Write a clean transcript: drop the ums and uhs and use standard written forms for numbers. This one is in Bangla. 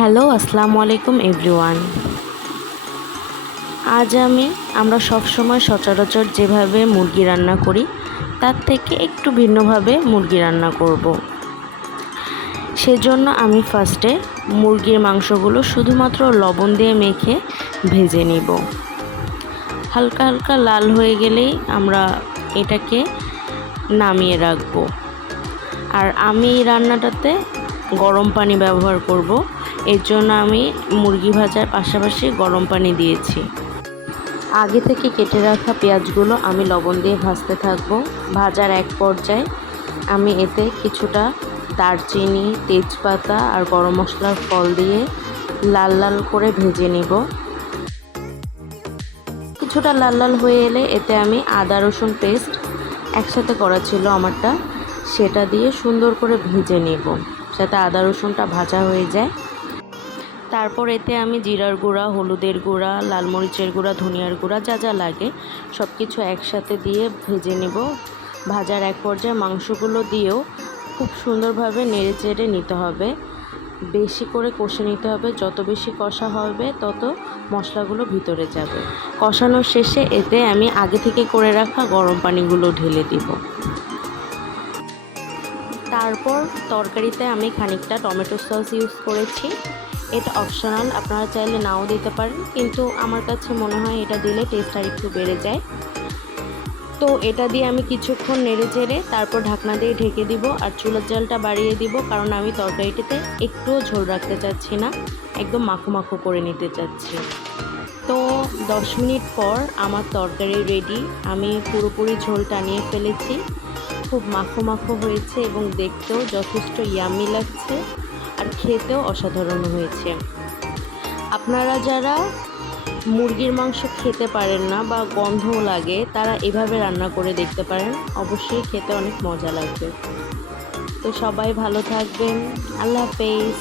হ্যালো, আসসালামু আলাইকুম এভরিওয়ান। আজ আমরা সবসময় সচরাচর যেভাবে মুরগি রান্না করি তার থেকে একটু ভিন্নভাবে মুরগি রান্না করব। সেজন্য আমি ফার্স্টে মুরগির মাংসগুলো শুধুমাত্র লবণ দিয়ে মেখে ভেজে নিব। হালকা হালকা লাল হয়ে গেলেই আমরা এটাকে নামিয়ে রাখব। আর আমি এই রান্নাটাতে গরম পানি ব্যবহার করব, এর জন্য আমি মুরগি ভাজার পাশাপাশি গরম পানি দিয়েছি। আগে থেকে কেটে রাখা পেঁয়াজগুলো আমি লবণ দিয়ে ভাজতে থাকব। ভাজার এক পর্যায়ে আমি এতে কিছুটা দারচিনি, তেজপাতা আর গরম মশলার ফল দিয়ে লাল লাল করে ভেজে নিব। কিছুটা লাল লাল হয়ে এলে এতে আমি আদা রসুন পেস্ট একসাথে করা ছিল আমারটা, সেটা দিয়ে সুন্দর করে ভেজে নেব যাতে আদা রসুনটা ভাজা হয়ে যায়। তারপর এতে আমি জিরার গুঁড়া, হলুদের গুঁড়া, লাল মরিচের গুঁড়া, ধনিয়ার গুঁড়া যা যা লাগে সব কিছু একসাথে দিয়ে ভেজে নেব। ভাজার এক পর্যায়ে মাংসগুলো দিয়েও খুব সুন্দরভাবে নেড়ে চেড়ে নিতে হবে, বেশি করে কষে নিতে হবে। যত বেশি কষা হবে তত মশলাগুলো ভিতরে যাবে। কষানোর শেষে এতে আমি আগে থেকে করে রাখা গরম পানিগুলো ঢেলে দিব। তারপর তরকারিতে আমি খানিকটা টমেটো সস ইউজ করেছি। এটা অপশনাল, আপনারা চাইলে নাও দিতে পারেন, কিন্তু আমার কাছে মনে হয় এটা দিলে টেস্ট আর একটু বেড়ে যায়। তো এটা দিয়ে আমি কিছুক্ষণ নেড়ে চেড়ে তারপর ঢাকনা দিয়ে ঢেকে দিব আর চুলার জালটা বাড়িয়ে দিব, কারণ আমি তরকারিটিতে একটুও ঝোল রাখতে চাচ্ছি না, একদম মাখো মাখো করে নিতে চাচ্ছি। তো 10 মিনিট পর আমার তরকারি রেডি। আমি পুরোপুরি ঝোল টানিয়ে ফেলেছি, খুব মাখো মাখো হয়েছে এবং দেখতেও যথেষ্ট ইয়ামি লাগছে আর খেতেও অসাধারণ হয়েছে। আপনারা যারা মুরগির মাংস খেতে পারেন না বা গন্ধও লাগে, তারা এভাবে রান্না করে দেখতে পারেন, অবশ্যই খেতে অনেক মজা লাগবে। তো সবাই ভালো থাকবেন, আল্লাহ হাফেজ।